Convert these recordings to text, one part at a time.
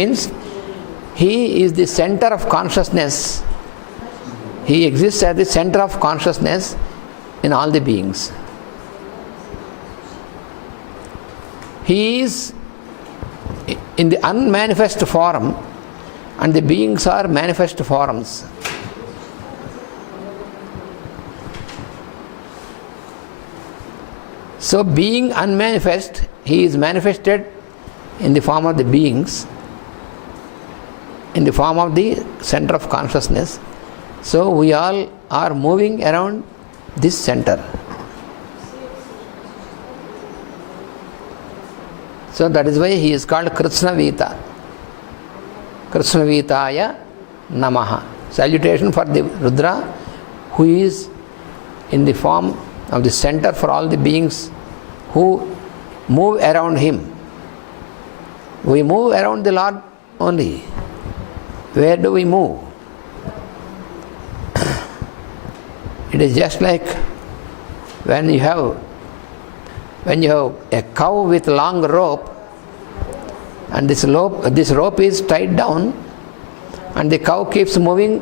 Means he is the center of consciousness. He exists as the center of consciousness in all the beings. He is in the unmanifest form, and the beings are manifest forms. So being unmanifest, he is manifested in the form of the beings, in the form of the center of consciousness. So we all are moving around this center. So that is why he is called Krishna Vita. Krishna Vitaya Namaha. Salutation for the Rudra, who is in the form of the center for all the beings who move around him. We move around the Lord only. Where do we move? It is just like when you have a cow with long rope, and this rope is tied down, and the cow keeps moving.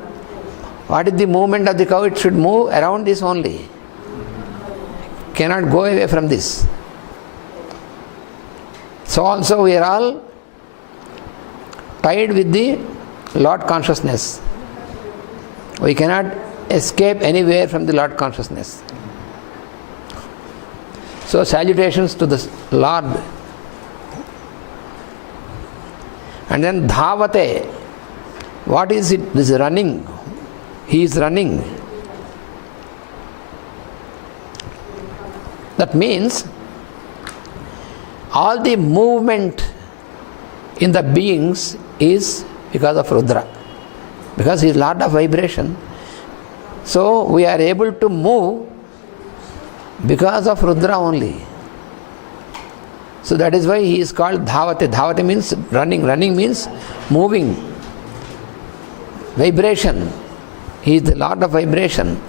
What is the movement of the cow? It should move around this only. Cannot go away from this. So also we are all tied with the Lord consciousness. We cannot escape anywhere from the Lord consciousness. So salutations to the Lord. And then dhavate. What is it? This is running. He is running. That means all the movement in the beings is because of Rudra. Because he is Lord of vibration. So we are able to move because of Rudra only. So that is why he is called Dhavate. Dhavate means running. Running means moving. Vibration. He is the Lord of vibration.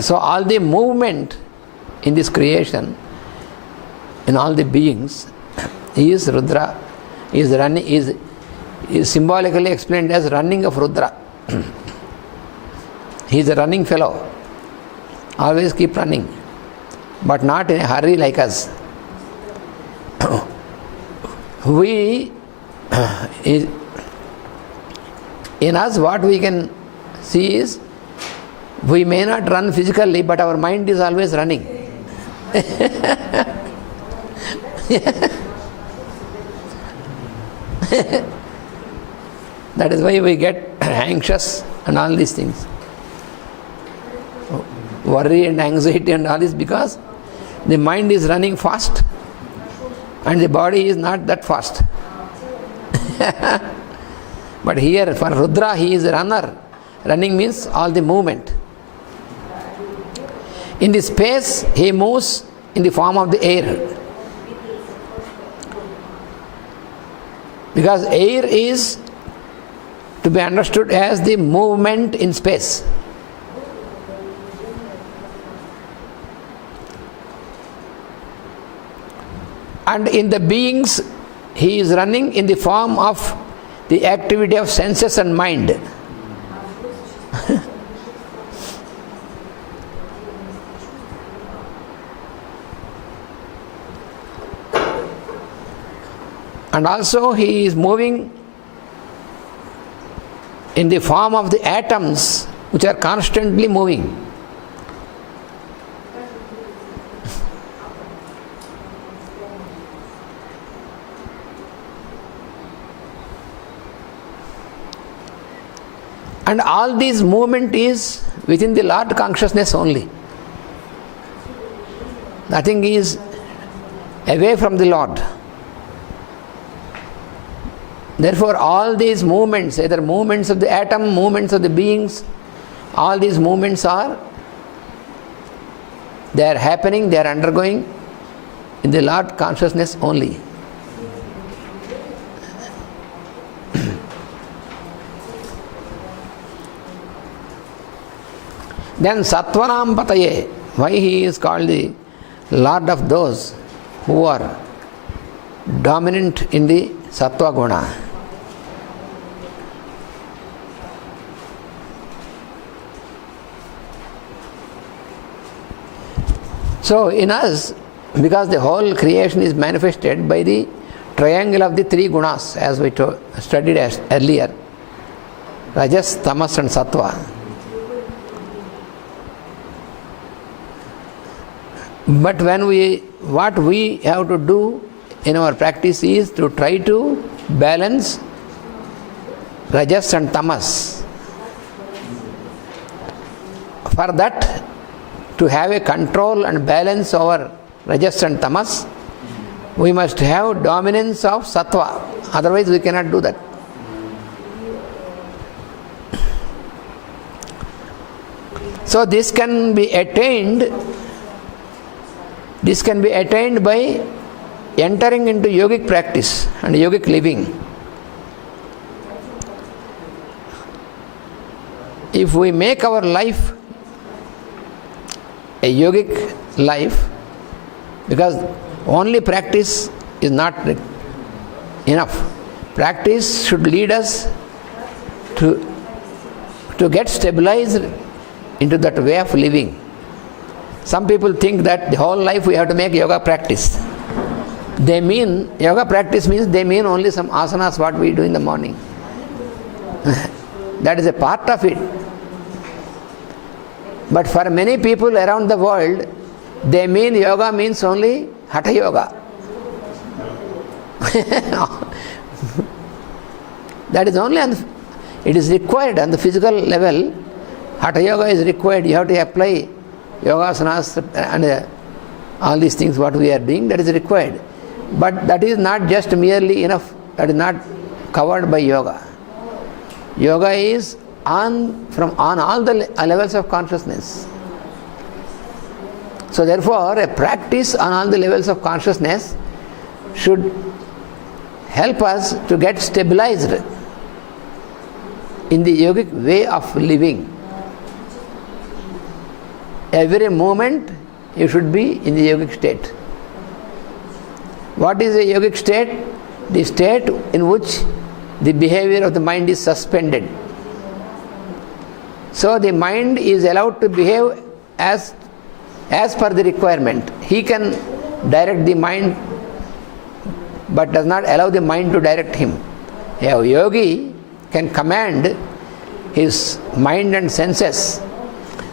So all the movement in this creation, in all the beings, he is Rudra. He is running. Is symbolically explained as running of Rudra. He is a running fellow. Always keep running, but not in a hurry like us. In us, what we can see is, we may not run physically, but our mind is always running. That is why we get anxious and all these things. Worry and anxiety and all this, because the mind is running fast and the body is not that fast. But here for Rudra, he is a runner. Running means all the movement. In the space, he moves in the form of the air. Because air is to be understood as the movement in space. And in the beings, he is running in the form of the activity of senses and mind. And also he is moving in the form of the atoms, which are constantly moving. And all this movement is within the Lord consciousness only. Nothing is away from the Lord. Therefore, all these movements, either movements of the atom, movements of the beings, all these movements they are happening, they are undergoing in the Lord consciousness only. Then Sattvanam Pataye, why he is called the Lord of those who are dominant in the sattva guna. So in us, because the whole creation is manifested by the triangle of the three gunas, as we studied earlier, Rajas, Tamas and Sattva. But what we have to do in our practice is to try to balance Rajas and Tamas. For that, to have a control and balance over Rajas and Tamas, we must have dominance of Sattva. Otherwise we cannot do that. So this can be attained by entering into yogic practice and yogic living. If we make our life a yogic life, because only practice is not enough. Practice should lead us to get stabilized into that way of living. Some people think that the whole life we have to make yoga practice. Yoga practice means they mean only some asanas what we do in the morning. That is a part of it. But for many people around the world, they mean yoga means only hatha yoga. That is only it is required on the physical level. Hatha yoga is required. You have to apply yogasanas and all these things what we are doing, that is required. But that is not just merely enough. That is not covered by yoga. Yoga is on all the levels of consciousness. So therefore, a practice on all the levels of consciousness should help us to get stabilized in the yogic way of living. Every moment you should be in the yogic state. What is a yogic state? The state in which the behavior of the mind is suspended. So the mind is allowed to behave as per the requirement. He can direct the mind, but does not allow the mind to direct him. A yogi can command his mind and senses.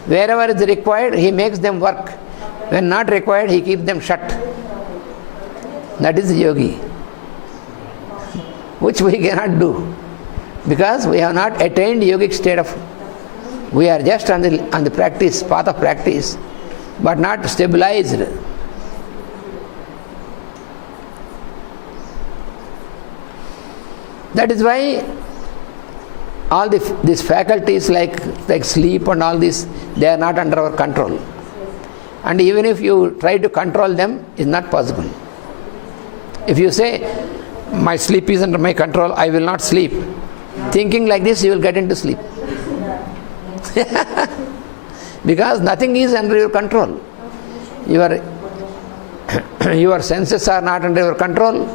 Wherever is required, he makes them work. When not required, he keeps them shut. That is yogi, which we cannot do, because we have not attained yogic state of. We are just on the practice, path of practice, but not stabilized. That is why all these faculties like sleep and all this, they are not under our control. And even if you try to control them, it's not possible. If you say, my sleep is under my control, I will not sleep. Thinking like this, you will get into sleep. Because nothing is under your control. Your senses are not under your control,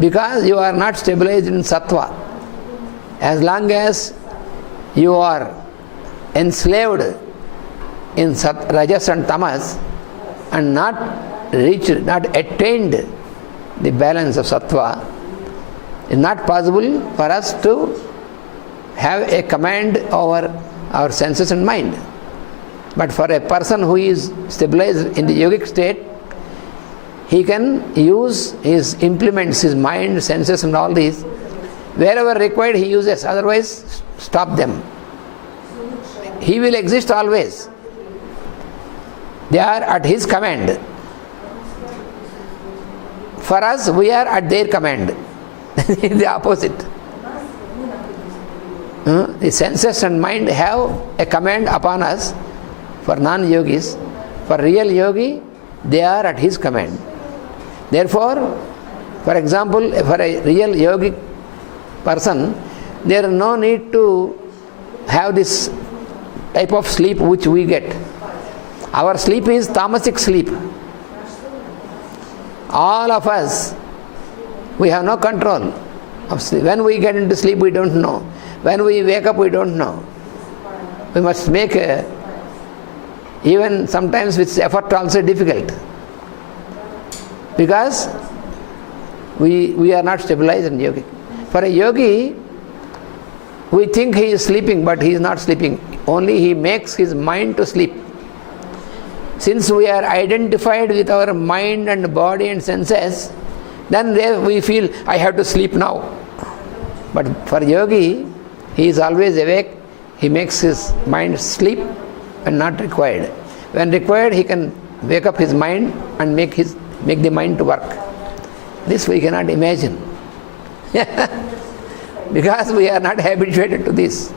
because you are not stabilized in sattva. As long as you are enslaved in rajas and tamas and not attained the balance of sattva, it's not possible for us to have a command over our senses and mind. But for a person who is stabilized in the yogic state, he can use his implements, his mind, senses and all these. Wherever required he uses, otherwise stop them. He will exist always. They are at his command. For us, we are at their command. The opposite. The senses and mind have a command upon us. For non-yogis, for real yogi, they are at his command. Therefore, for example, for a real yogic person, there is no need to have this type of sleep which we get. Our sleep is tamasic sleep. All of us, we have no control of sleep. When we get into sleep, we don't know. When we wake up, we don't know. We must make even sometimes with effort also difficult. Because we are not stabilized in yogi. For a yogi, we think he is sleeping, but he is not sleeping. Only he makes his mind to sleep. Since we are identified with our mind and body and senses, then we feel, I have to sleep now. But for yogi, he is always awake. He makes his mind sleep when not required. When required, he can wake up his mind and make the mind to work. This we cannot imagine. Because we are not habituated to this.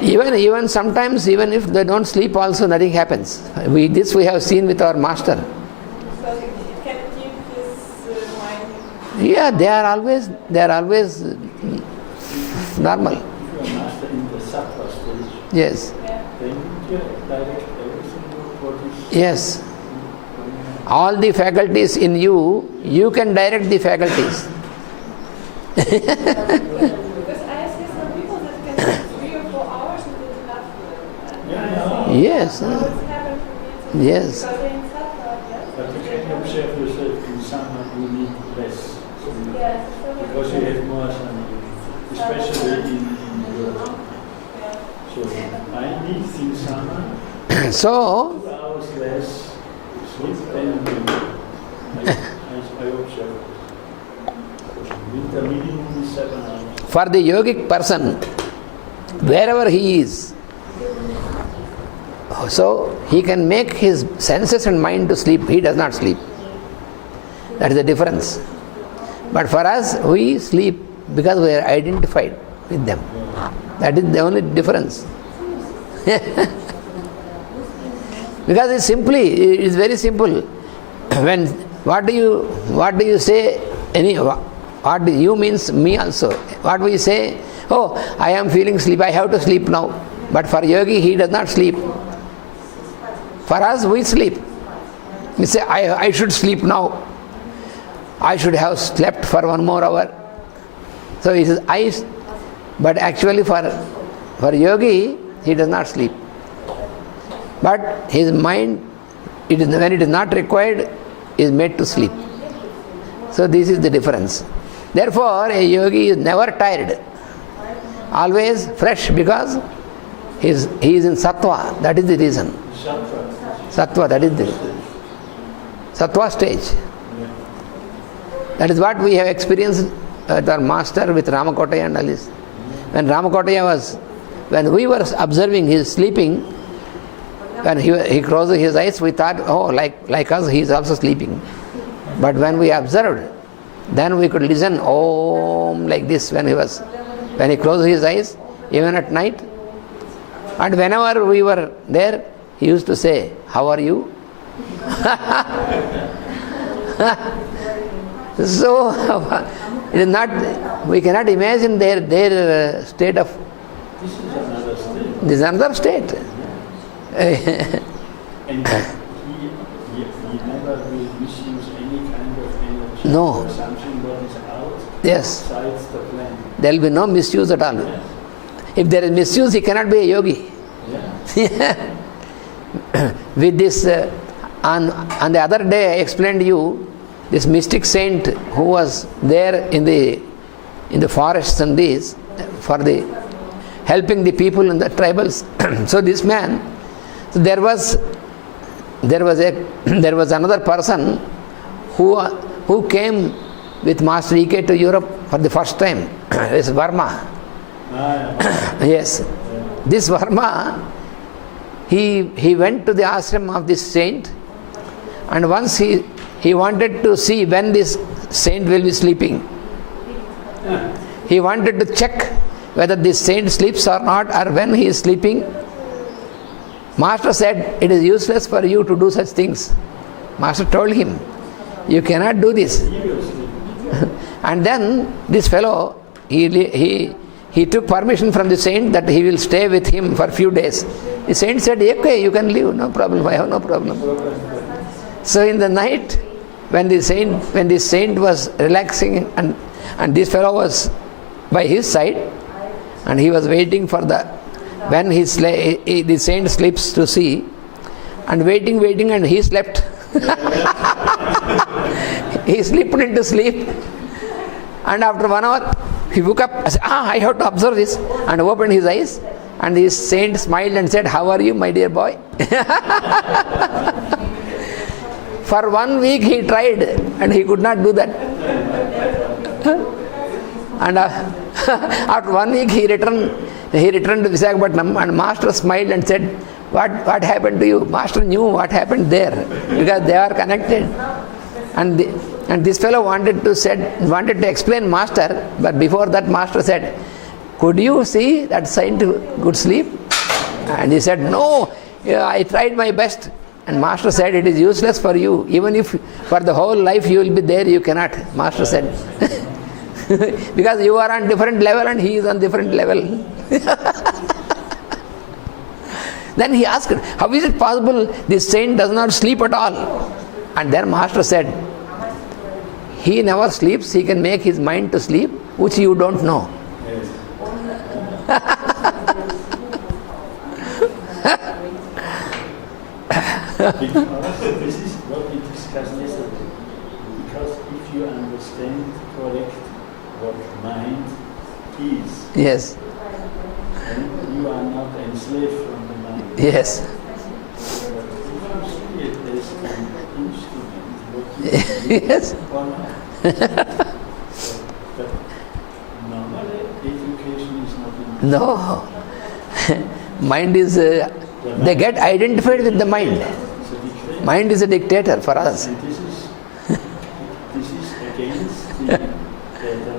Even sometimes, even if they don't sleep also, nothing happens. This we have seen with our master. So it can keep his mind. Yeah, they are always normal. If you are master in the sattva stage, Yes. then you can direct everything what is. Yes. All the faculties in you, you can direct the faculties. Because I see some people that can sleep 3 or 4 hours and they do not feel. Yes. Now it's happened for me. Yes. Because they're in sattva, yes. But you can observe yourself in someone who need less sleep. Yes. Because you have more sanity, especially in Europe. So I need in summer So, 2 hours less sleep than I observe. Winter minimum is 7 hours. for the yogic person, wherever he is, so he can make his senses and mind to sleep. He does not sleep. That is the difference. But for us, we sleep because we are identified with them. That is the only difference. Because it is very simple. When what do you say? What do you means me also? What we say? Oh, I am feeling sleep. I have to sleep now. But for yogi, he does not sleep. For us, we sleep. We say, I should sleep now. I should have slept for 1 more hour. So he says, but actually for yogi, he does not sleep. But his mind, when it is not required, is made to sleep. So this is the difference. Therefore, a yogi is never tired. Always fresh because he is in sattva. That is the reason. Sattva, that is the sattva stage. That is what we have experienced with our master, with Ramakotaya and all this. When we were observing his sleeping, when he closed his eyes, we thought, oh, like us, he is also sleeping. But when we observed, then we could listen, Om, like this when he closed his eyes, even at night. And whenever we were there, he used to say, how are you? So, it is not, we cannot imagine their state of. This is another state. And he never will misuse any kind of energy. No. Or something that is Yes. outside the plan. There will be no misuse at all. Yes. If there is misuse, he cannot be a yogi. Yeah. With this, on the other day I explained to you, this mystic saint who was there in the forests and this, for the helping the people in the tribals. So this man, so there was another person who came with Master E.K. to Europe for the first time. It's Verma. Yes. This Verma, he went to the ashram of this saint, and once he wanted to see when this saint will be sleeping. He wanted to check whether this saint sleeps or not, or when he is sleeping. Master said, it is useless for you to do such things. Master told him, you cannot do this. And then this fellow, he took permission from the saint that he will stay with him for a few days. The saint said, okay, you can leave, no problem, I have no problem. So in the night, when the saint was relaxing and this fellow was by his side, and he was waiting for when the saint sleeps to see, and waiting, and he slept. He slipped into sleep, and after 1 hour he woke up and said, I have to observe this, and opened his eyes, and his saint smiled and said, how are you, my dear boy? For 1 week he tried and he could not do that. And after 1 week he returned to Visakhapatnam, and master smiled and said, what happened to you? Master knew what happened there because they are connected. And this fellow wanted to explain master, but before that master said, could you see that saint could sleep? And he said, no, I tried my best. And master said, it is useless for you. Even if for the whole life you will be there, you cannot. Master said. Because you are on different level and he is on different level. Then he asked, how is it possible this saint does not sleep at all? And then master said, he never sleeps, he can make his mind to sleep, which you don't know. Because this is what we discussed yesterday. Because if you understand correct what mind is, Yes. then you are not enslaved from the mind. Yes. But if you see it as an instrument, what you Yes. or not. But normally education is not in No. Mind is, they get identified with the mind. Mind is a dictator for us. And this is against the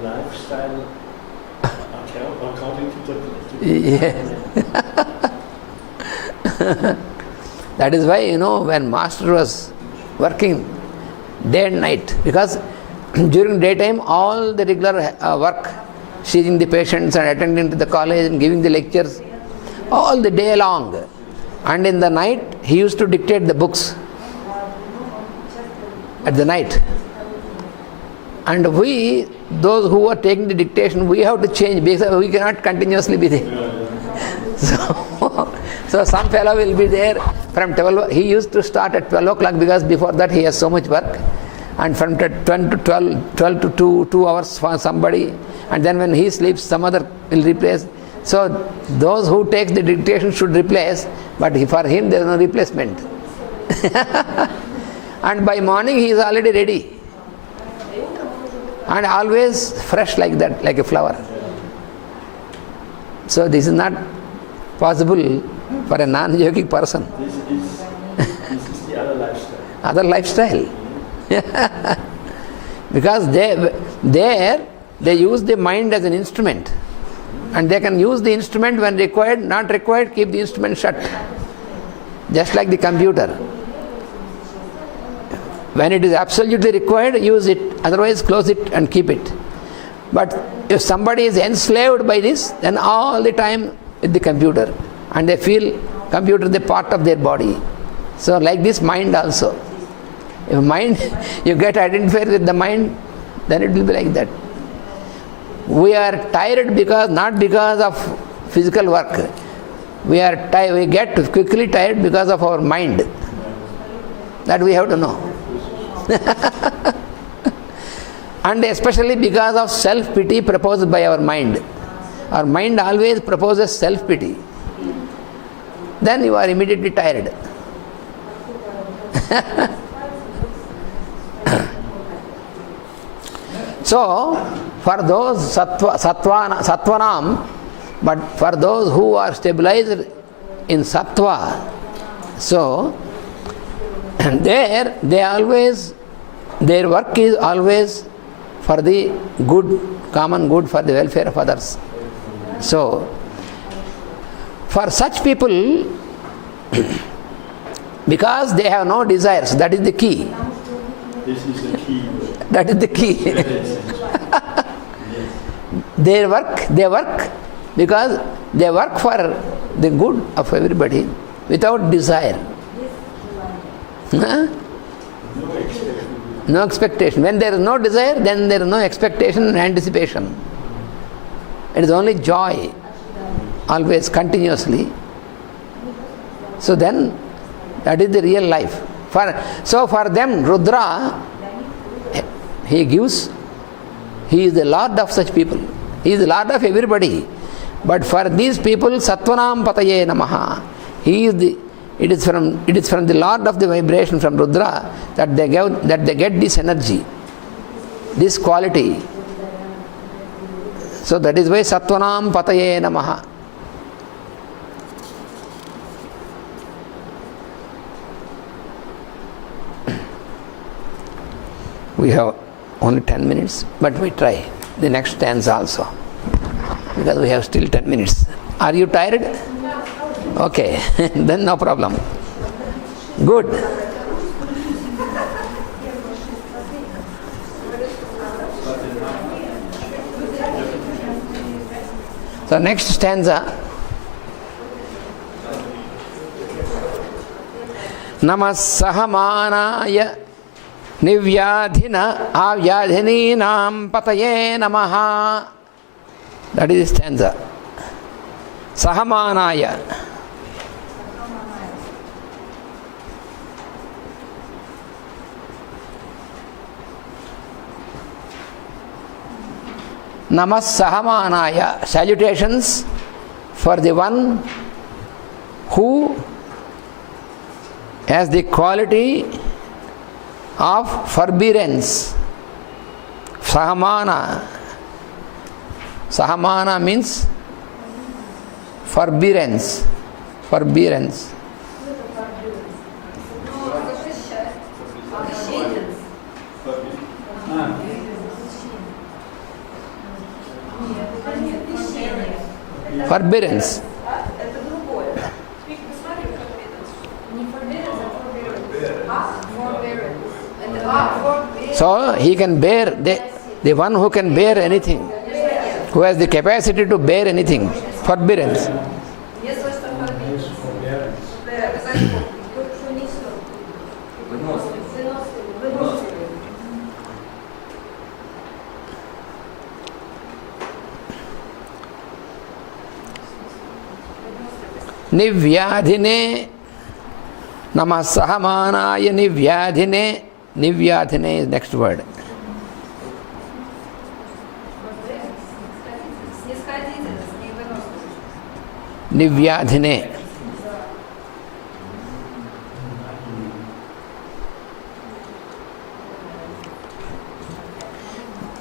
lifestyle according to the Yes. That is why, when master was working day and night, because during daytime all the regular work, seeing the patients and attending to the college and giving the lectures, all the day long. And in the night, he used to dictate the books at the night. And we, those who are taking the dictation, we have to change because we cannot continuously be there. So some fellow will be there from 12. He used to start at 12 o'clock because before that he has so much work. And from 10 to 12 to 2 hours for somebody. And then when he sleeps, some other will replace. So those who take the dictation should replace, but for him there is no replacement. And by morning he is already ready. And always fresh like that, like a flower. So this is not possible for a non-yogic person. This is the other lifestyle. Other lifestyle. Because they use the mind as an instrument. And they can use the instrument when required, not required, keep the instrument shut. Just like the computer. When it is absolutely required, use it. Otherwise, close it and keep it. But if somebody is enslaved by this, then all the time with the computer. And they feel computer is the part of their body. So like this mind also. If mind, you get identified with the mind, then it will be like that. We are tired not because of physical work. We get quickly tired because of our mind. That we have to know. And especially because of self-pity proposed by our mind. Our mind always proposes self-pity. Then you are immediately tired. So, for those sattvanam, but for those who are stabilized in sattva, so their work is always for the good, common good, for the welfare of others. So, for such people, because they have no desires, that is the key. This is the key word. That is the key. They work because they work for the good of everybody without desire. Huh? No expectation. When there is no desire, then there is no expectation and anticipation. It is only joy, always, continuously. So then, that is the real life. So for them, Rudra, he gives, he is the Lord of such people. He is the Lord of everybody. But for these people, Sattvanam Pataye Namaha. It is from the Lord of the vibration, from Rudra, that they get this energy, this quality. So that is why Sattvanam Pataye Namaha. We have only 10 minutes, but we try the next stanza also, because we have still 10 minutes. Are you tired? Okay, then no problem. Good. So next stanza. Namas sahamanaya nivyadhina avyadhininam pataye namaha. That is the stanza. Sahamanaya. Namas sahamanaya. Salutations for the one who has the quality of forbearance. Sahamana. Sahamana means forbearance. Forbearance. Forbearance. So he can bear, the one who can bear anything, who has the capacity to bear anything. Forbearance. Nivyadhine. Namah sahamanaya nivyadhine. Nivyadhine is next word. Nivyadhine.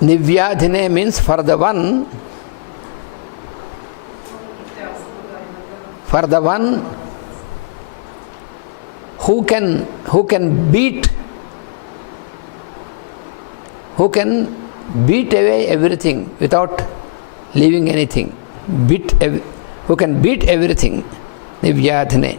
Nivyadhine means for the one who can beat away everything without leaving anything. Who can beat everything. Nivyadhine.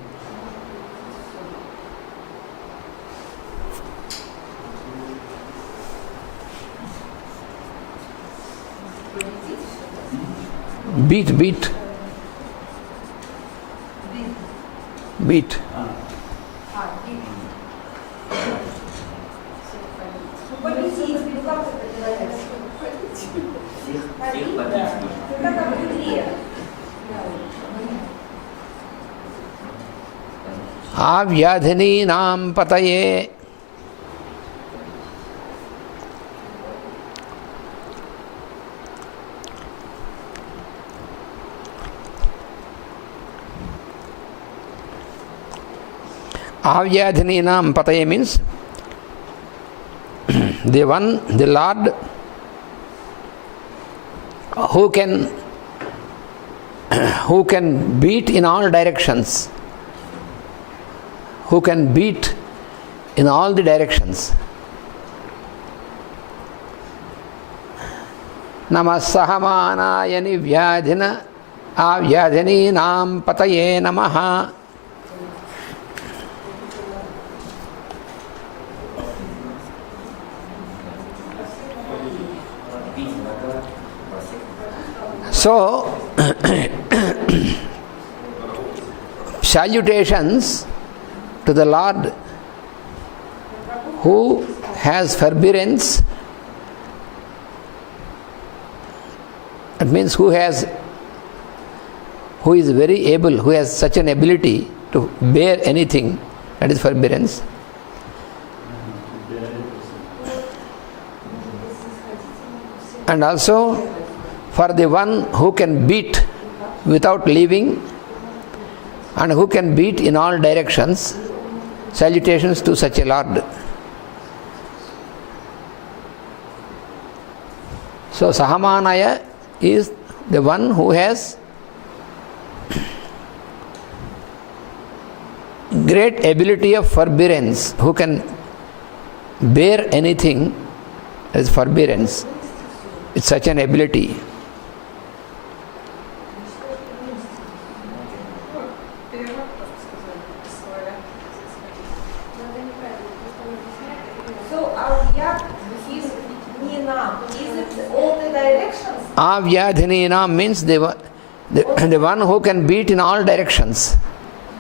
Beat. Avyadhininam pataye. Avyadhininam pataye means the Lord who can beat in all directions. Who can beat in all the directions. Namah sahamanaya nivyadhina avyadhininam pataye namaha. So, salutations to the Lord who has forbearance. That means who is very able, who has such an ability to bear anything, that is forbearance. And also for the one who can beat without leaving and who can beat in all directions, salutations to such a Lord. So Sahamanaya is the one who has great ability of forbearance, who can bear anything as forbearance. It's such an ability. So Avyad is Nina. Is it all the directions? Avyadhinina means the one who can beat in all directions.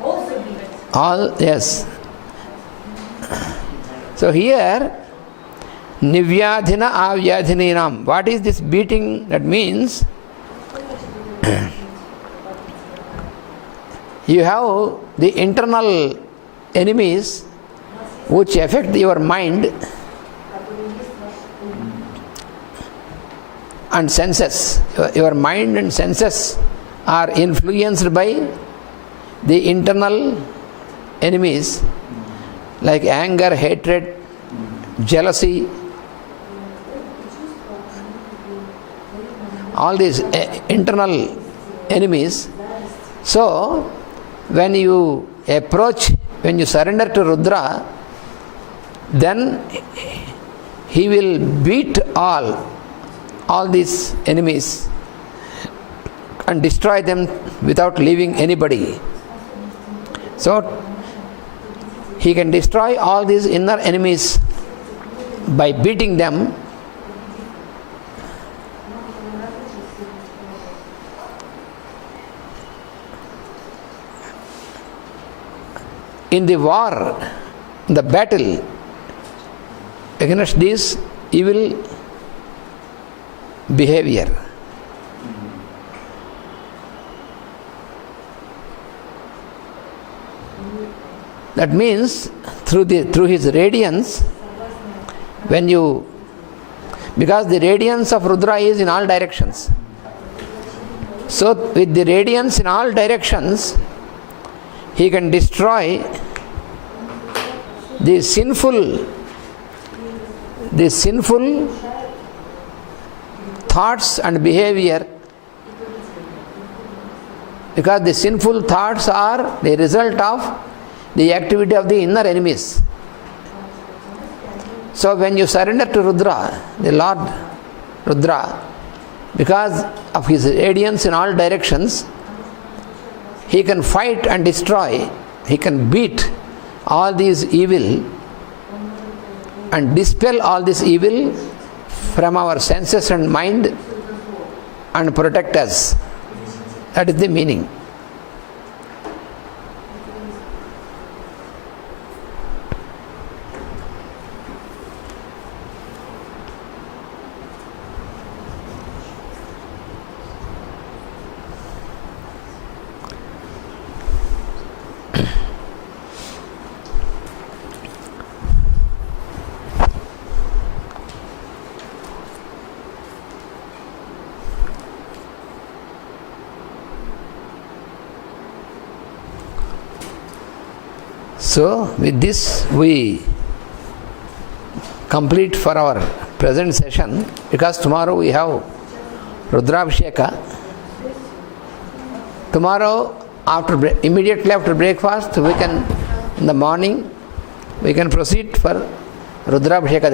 Also beat. All, yes. So here, Nivyadhina Avyadhininam. What is this beating? That means you have the internal enemies which affect your mind and senses. Your mind and senses are influenced by the internal enemies like anger, hatred, jealousy. All these internal enemies. So, when you approach, when you surrender to Rudra, then he will beat all these enemies and destroy them without leaving anybody. So, he can destroy all these inner enemies by beating them. In the war, in the battle against this evil behavior. That means through his radiance, because the radiance of Rudra is in all directions. So with the radiance in all directions, he can destroy the sinful thoughts and behavior, because the sinful thoughts are the result of the activity of the inner enemies. So when you surrender to Rudra, the Lord Rudra, because of his radiance in all directions, he can fight and destroy, he can beat all these evil and dispel all this evil from our senses and mind and protect us. That is the meaning. So, with this we complete for our present session, because tomorrow we have Rudrabhisheka. Tomorrow, immediately after breakfast, we can, in the morning, we can proceed for Rudrabhisheka.